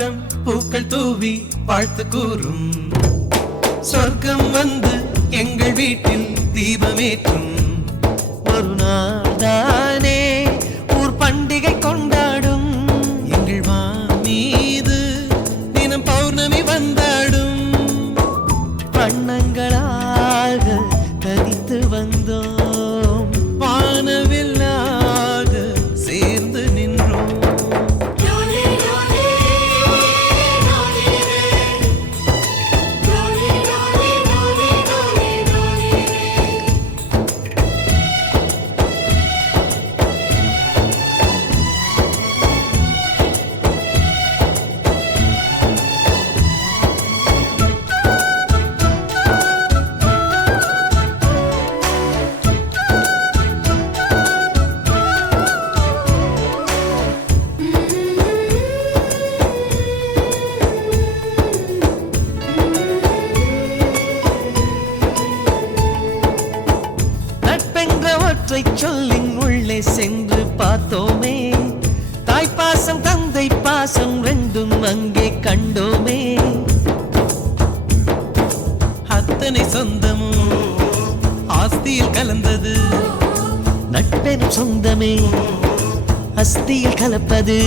தோட்டம் பூக்கள் தூவி வாழ்த்து கூறும் சொர்க்கம் வந்து எங்கள் வீட்டில் தீபமேற்றும் ஒரு நாள் தானே ஊர் பண்டிகை கொண்டாடும் எங்கள் மீது தினம் பௌர்ணமி வந்தாடும் வண்ணங்களாக தனித்து வந்தோம் வானவில்லாக சேர்ந்து நின்றோம் சொல்லின் உள்ளே சென்று பார்த்தோமே தாய்ப்பாசம் தந்தை பாசம் ரெண்டும் அங்கே கண்டோமே அத்தனை சொந்தமும் ஆஸ்தியில் கலந்தது நட்பெனும் சொந்தமே அஸ்தியில் கலப்பது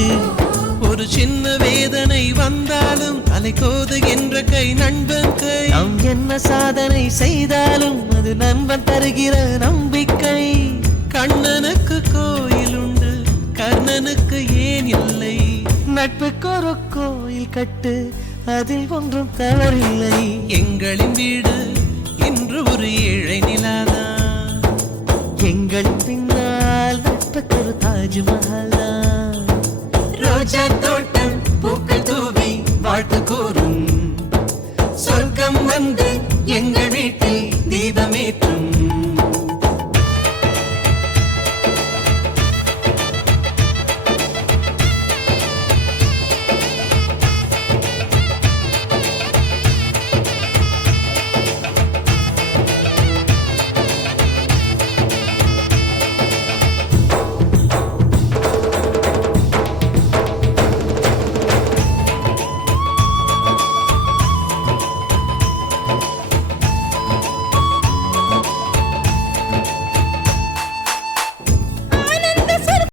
ஒரு சின்ன வேதனை வந்தாலும் அலை கோதுகின்ற கை நண்பன் கை நாம் என்ன சாதனை செய்தாலும் அது நண்பன் தருகிற நம்பிக்கை கண்ணனுக்கு கோயில் உண்டு கர்ணனுக்கு ஏன் இல்லை நட்புக்கு ஒரு கோயில் கட்டு அதில் ஒன்றும் தவறில்லை எங்களின் வீடு இன்று ஒரு ஏழை நிலாதான் எங்களின் பின்னால் நட்புக்கு ஒரு தாஜ்மஹால் ரோஜா தோட்டம் பூக்கள் தூவி வாழ்த்து கூறும் சொர்க்கம் வந்து எங்கள்